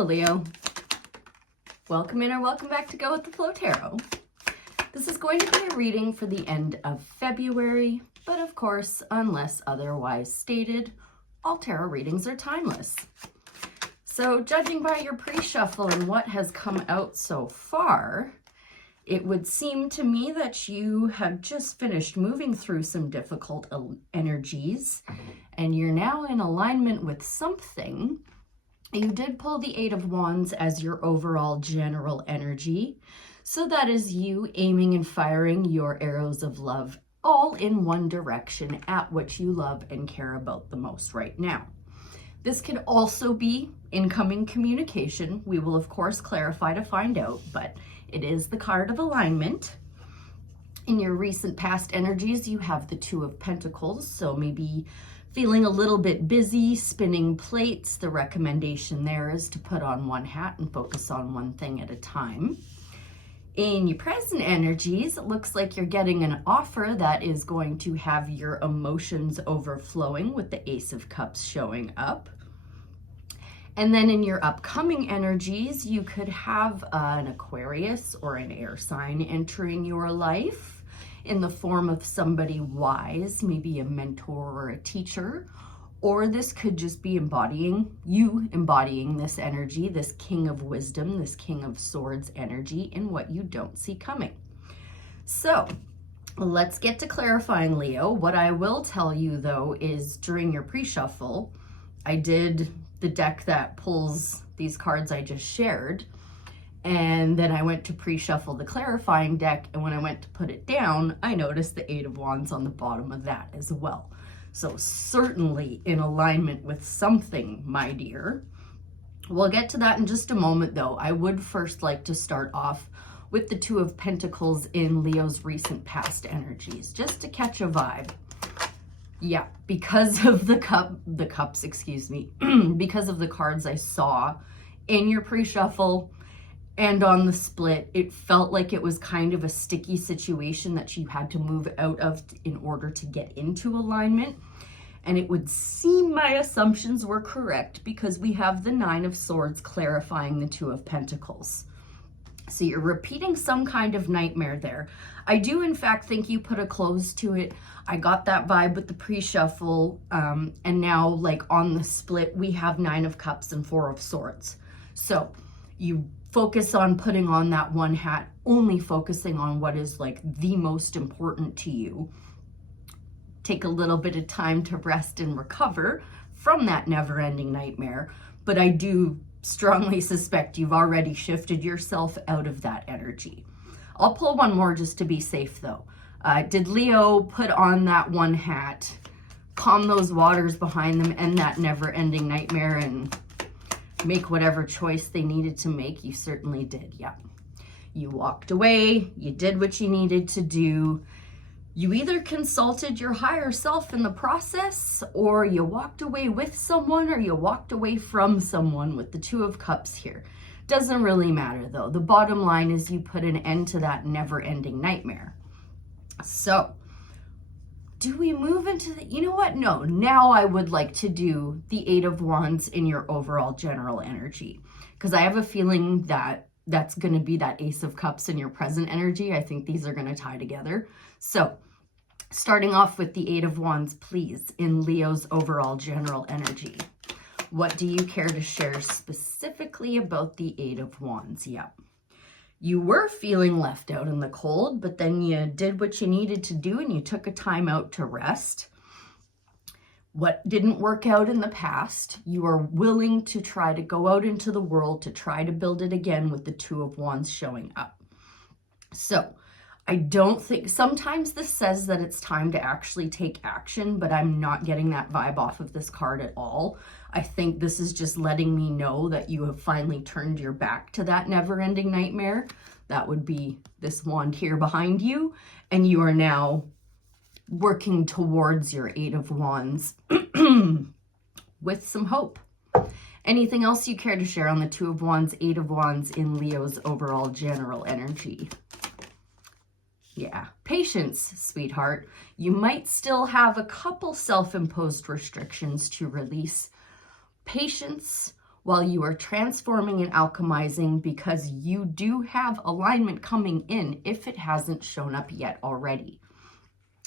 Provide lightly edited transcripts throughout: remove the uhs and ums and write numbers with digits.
Hello, Leo. Welcome in or welcome back to Go with the Flow Tarot. This is going to be a reading for the end of February, but of course, unless otherwise stated, all tarot readings are timeless. So judging by your pre-shuffle and what has come out so far, it would seem to me that you have just finished moving through some difficult energies and you're now in alignment with something. You did pull the Eight of Wands as your overall general energy. So that is you aiming and firing your arrows of love all in one direction at what you love and care about the most right now. This could also be incoming communication. We will, of course, clarify to find out, but it is the card of alignment. In your recent past energies, you have the Two of Pentacles, so maybe feeling a little bit busy, spinning plates. The recommendation there is to put on one hat and focus on one thing at a time. In your present energies, it looks like you're getting an offer that is going to have your emotions overflowing with the Ace of Cups showing up. And then in your upcoming energies, you could have an Aquarius or an air sign entering your life in the form of somebody wise, maybe a mentor or a teacher, or this could just be embodying this energy, this King of Wisdom, this King of Swords energy in what you don't see coming. So let's get to clarifying, Leo. What I will tell you though is during your pre-shuffle, I did the deck that pulls these cards I just shared. And then I went to pre-shuffle the clarifying deck, and when I went to put it down, I noticed the Eight of Wands on the bottom of that as well. So certainly in alignment with something, my dear. We'll get to that in just a moment, though. I would first like to start off with the Two of Pentacles in Leo's recent past energies, just to catch a vibe. Yeah, because of because of the cards I saw in your pre-shuffle, and on the split, it felt like it was kind of a sticky situation that you had to move out of in order to get into alignment. And it would seem my assumptions were correct because we have the Nine of Swords clarifying the Two of Pentacles. So you're repeating some kind of nightmare there. I do, in fact, think you put a close to it. I got that vibe with the pre-shuffle. And now, like on the split, we have Nine of Cups and Four of Swords. So you focus on putting on that one hat, only focusing on what is like the most important to you. Take a little bit of time to rest and recover from that never-ending nightmare. But I do strongly suspect you've already shifted yourself out of that energy. I'll pull one more just to be safe though. Did Leo put on that one hat, calm those waters behind them, end that never-ending nightmare, and make whatever choice they needed to make? You certainly did, yeah. You walked away, you did what you needed to do. You either consulted your higher self in the process, or you walked away with someone, or you walked away from someone with the Two of Cups here. Doesn't really matter though. The bottom line is you put an end to that never-ending nightmare. So, do we move into the, you know what? No, now I would like to do the Eight of Wands in your overall general energy, because I have a feeling that that's going to be that Ace of Cups in your present energy. I think these are going to tie together. So starting off with the Eight of Wands, please, in Leo's overall general energy. What do you care to share specifically about the Eight of Wands? Yep. You were feeling left out in the cold, but then you did what you needed to do and you took a time out to rest. What didn't work out in the past, you are willing to try to go out into the world to try to build it again with the Two of Wands showing up. So I don't think, sometimes this says that it's time to actually take action, but I'm not getting that vibe off of this card at all. I think this is just letting me know that you have finally turned your back to that never-ending nightmare. That would be this wand here behind you. And you are now working towards your Eight of Wands with some hope. Anything else you care to share on the Two of Wands, Eight of Wands in Leo's overall general energy? Yeah, patience, sweetheart. You might still have a couple self-imposed restrictions to release. Patience while you are transforming and alchemizing, because you do have alignment coming in if it hasn't shown up yet already.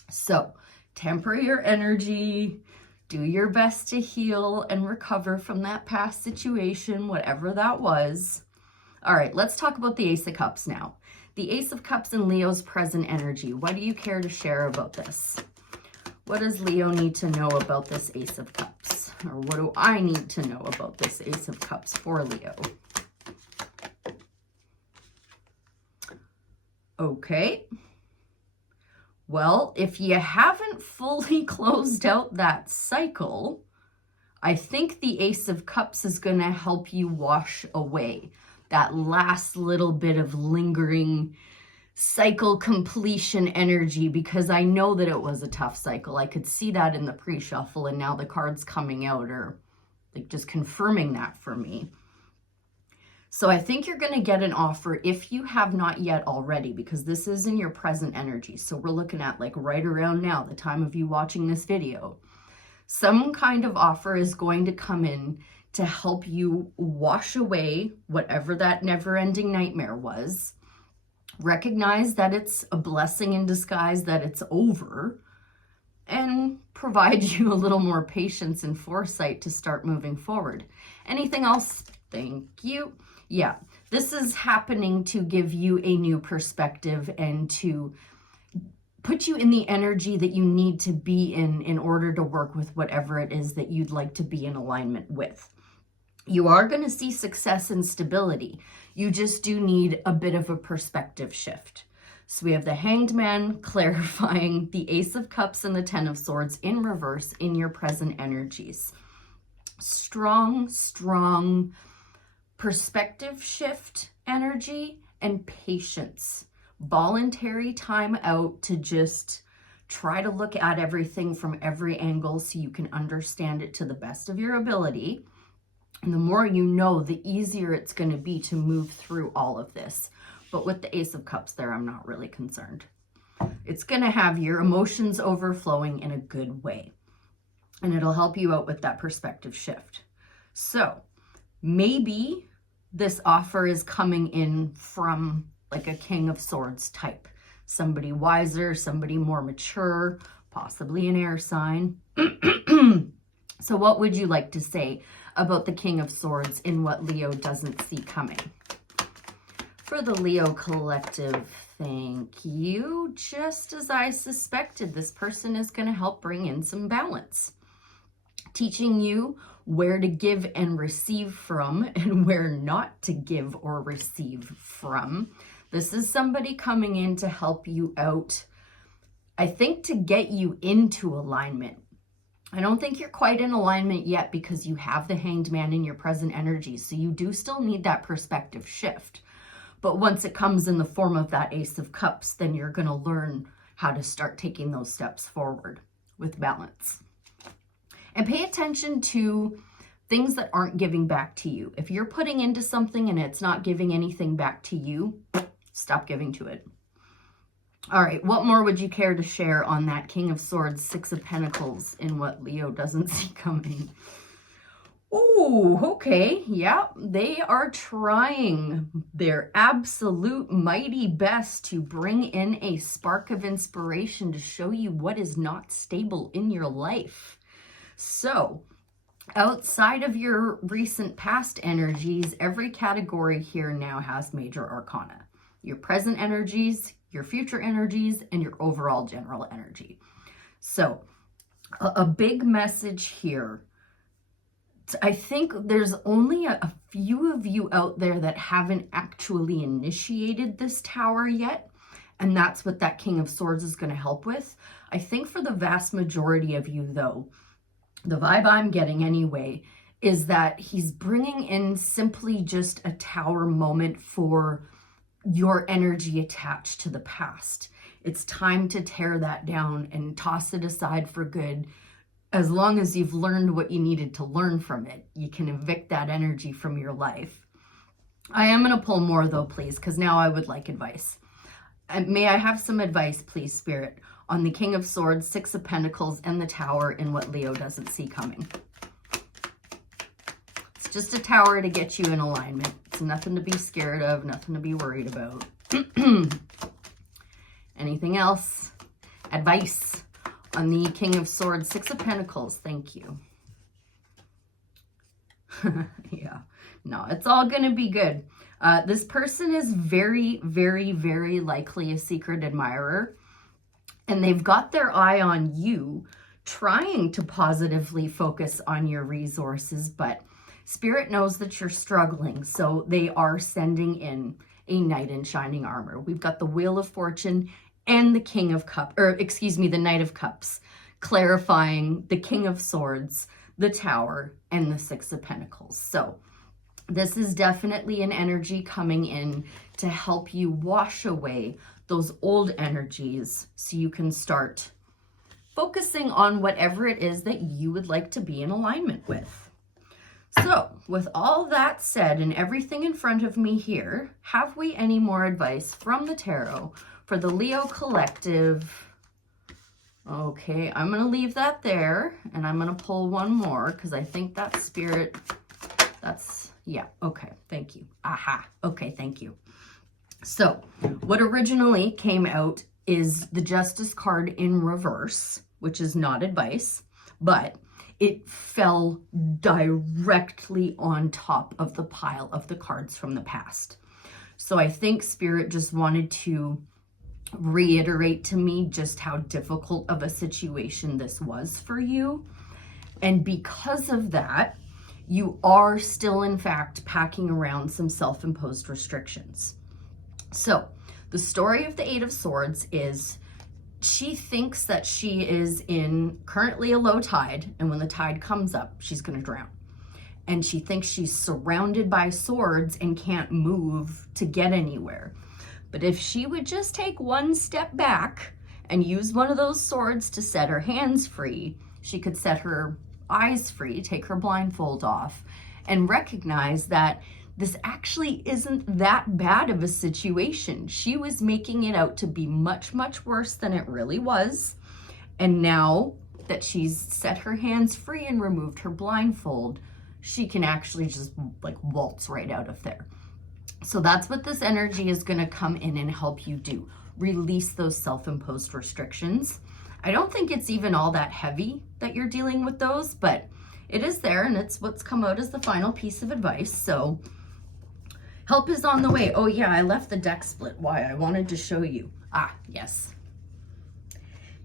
So temper your energy, do your best to heal and recover from that past situation, whatever that was. All right, let's talk about the Ace of Cups now. The Ace of Cups in Leo's present energy. What do you care to share about this? What does Leo need to know about this Ace of Cups? Or what do I need to know about this Ace of Cups for Leo? Okay. Well, if you haven't fully closed out that cycle, I think the Ace of Cups is going to help you wash away that last little bit of lingering cycle completion energy, because I know that it was a tough cycle. I could see that in the pre-shuffle, and now the cards coming out are like just confirming that for me. So I think you're going to get an offer if you have not yet already, because this is in your present energy. So we're looking at like right around now, the time of you watching this video. Some kind of offer is going to come in to help you wash away whatever that never-ending nightmare was. Recognize that it's a blessing in disguise, that it's over, and provide you a little more patience and foresight to start moving forward. Anything else? Thank you. Yeah, this is happening to give you a new perspective and to put you in the energy that you need to be in order to work with whatever it is that you'd like to be in alignment with. You are going to see success and stability. You just do need a bit of a perspective shift. So we have the Hanged Man clarifying the Ace of Cups and the Ten of Swords in reverse in your present energies. Strong perspective shift energy and patience. Voluntary time out to just try to look at everything from every angle so you can understand it to the best of your ability. And the more you know, the easier it's going to be to move through all of this. But with the Ace of Cups there, I'm not really concerned. It's going to have your emotions overflowing in a good way. And it'll help you out with that perspective shift. So maybe this offer is coming in from like a King of Swords type. Somebody wiser, somebody more mature, possibly an air sign. So what would you like to say about the King of Swords in what Leo doesn't see coming? For the Leo collective, thank you. Just as I suspected, this person is going to help bring in some balance. Teaching you where to give and receive from and where not to give or receive from. This is somebody coming in to help you out, I think, to get you into alignment. I don't think you're quite in alignment yet because you have the Hanged Man in your present energy. So you do still need that perspective shift. But once it comes in the form of that Ace of Cups, then you're going to learn how to start taking those steps forward with balance. And pay attention to things that aren't giving back to you. If you're putting into something and it's not giving anything back to you, stop giving to it. All right, what more would you care to share on that King of Swords, Six of Pentacles in what Leo doesn't see coming? Ooh, okay, yeah, they are trying their absolute mighty best to bring in a spark of inspiration to show you what is not stable in your life. So, outside of your recent past energies, every category here now has major arcana. Your present energies, your future energies, and your overall general energy. So, a big message here. I think there's only a few of you out there that haven't actually initiated this tower yet. And that's what that King of Swords is going to help with. I think for the vast majority of you, though, the vibe I'm getting anyway, is that he's bringing in simply just a tower moment for your energy attached to the past. It's time to tear that down and toss it aside for good. As long as you've learned what you needed to learn from it, you can evict that energy from your life. I am going to pull more though, please, because now I would like advice. And may I have some advice, please, Spirit, on the King of Swords, Six of Pentacles, and the Tower in what Leo doesn't see coming. Let's just a tower to get you in alignment. It's nothing to be scared of, nothing to be worried about. Anything else? Advice on the King of Swords, Six of Pentacles. Thank you. Yeah, no, it's all going to be good. This person is very, very, very likely a secret admirer, and they've got their eye on you, trying to positively focus on your resources, but Spirit knows that you're struggling, so they are sending in a knight in shining armor. We've got the Wheel of Fortune and the King of Cups, or excuse me, the Knight of Cups, clarifying the King of Swords, the Tower, and the Six of Pentacles. So this is definitely an energy coming in to help you wash away those old energies so you can start focusing on whatever it is that you would like to be in alignment with. So, with all that said and everything in front of me here, have we any more advice from the tarot for the Leo collective? Okay, I'm going to leave that there, and I'm going to pull one more because I think that Spirit, yeah, okay, thank you. Aha, okay, thank you. So, what originally came out is the Justice card in reverse, which is not advice, but it fell directly on top of the pile of the cards from the past. So I think Spirit just wanted to reiterate to me just how difficult of a situation this was for you. And because of that, you are still, in fact, packing around some self-imposed restrictions. So the story of the Eight of Swords is she thinks that she is in currently a low tide, and when the tide comes up, she's going to drown. And she thinks she's surrounded by swords and can't move to get anywhere. But if she would just take one step back and use one of those swords to set her hands free, she could set her eyes free, take her blindfold off, and recognize that this actually isn't that bad of a situation. She was making it out to be much, much worse than it really was. And now that she's set her hands free and removed her blindfold, she can actually just like waltz right out of there. So that's what this energy is going to come in and help you do. Release those self-imposed restrictions. I don't think it's even all that heavy that you're dealing with those, but it is there, and it's what's come out as the final piece of advice. So help is on the way. Oh yeah, I left the deck split. Why? I wanted to show you. Ah, yes.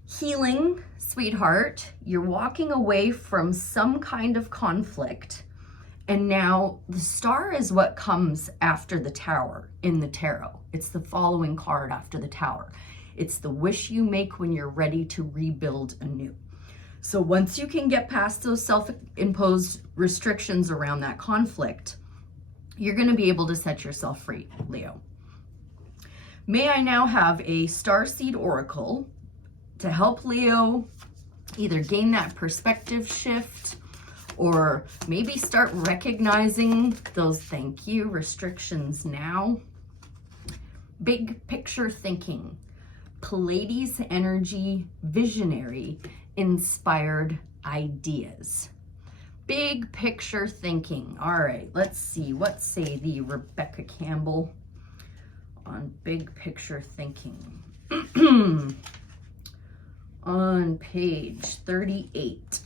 Healing, sweetheart. You're walking away from some kind of conflict. And now the Star is what comes after the Tower in the tarot. It's the following card after the Tower. It's the wish you make when you're ready to rebuild anew. So once you can get past those self-imposed restrictions around that conflict, you're going to be able to set yourself free, Leo. May I now have a Starseed Oracle to help Leo either gain that perspective shift or maybe start recognizing those, thank you, restrictions now. Big picture thinking. Pleiades energy, visionary, inspired ideas. Big picture thinking. All right, let's see. What say the Rebecca Campbell on big picture thinking? On page 38.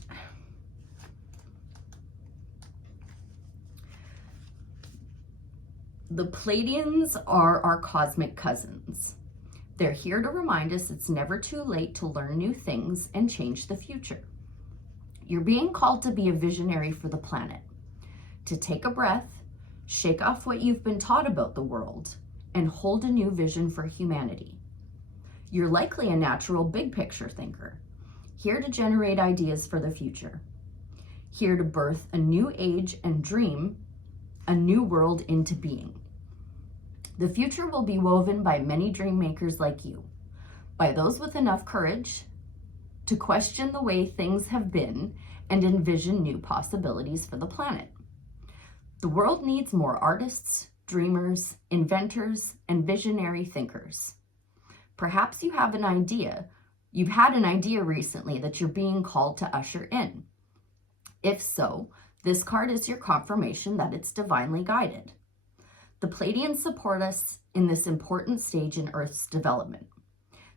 The Pleiadians are our cosmic cousins. They're here to remind us it's never too late to learn new things and change the future. You're being called to be a visionary for the planet, to take a breath, shake off what you've been taught about the world, and hold a new vision for humanity. You're likely a natural big picture thinker, here to generate ideas for the future, here to birth a new age and dream a new world into being. The future will be woven by many dream makers like you, by those with enough courage to question the way things have been and envision new possibilities for the planet. The world needs more artists, dreamers, inventors, and visionary thinkers. Perhaps you have an idea. You've had an idea recently that you're being called to usher in. If so, This card is your confirmation that it's divinely guided. The Pleiadians support us in this important stage in Earth's development.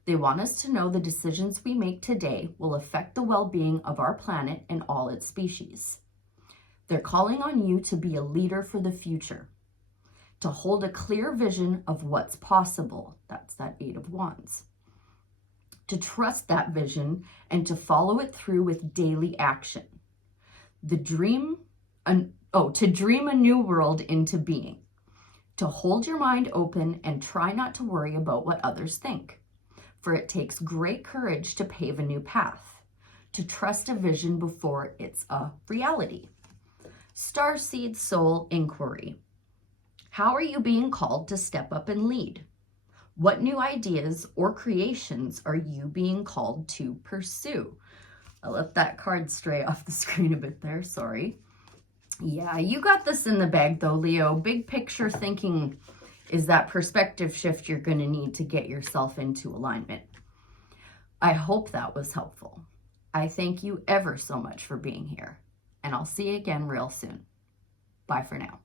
They want us to know the decisions we make today will affect the well-being of our planet and all its species. They're calling on you to be a leader for the future, to hold a clear vision of what's possible. That's that Eight of Wands. To trust that vision and to follow it through with daily action. To dream a new world into being. To hold your mind open and try not to worry about what others think. For it takes great courage to pave a new path, to trust a vision before it's a reality. Starseed Soul Inquiry. How are you being called to step up and lead? What new ideas or creations are you being called to pursue? I left that card stray off the screen a bit there, sorry. Yeah, you got this in the bag though, Leo. Big picture thinking is that perspective shift you're going to need to get yourself into alignment. I hope that was helpful. I thank you ever so much for being here, and I'll see you again real soon. Bye for now.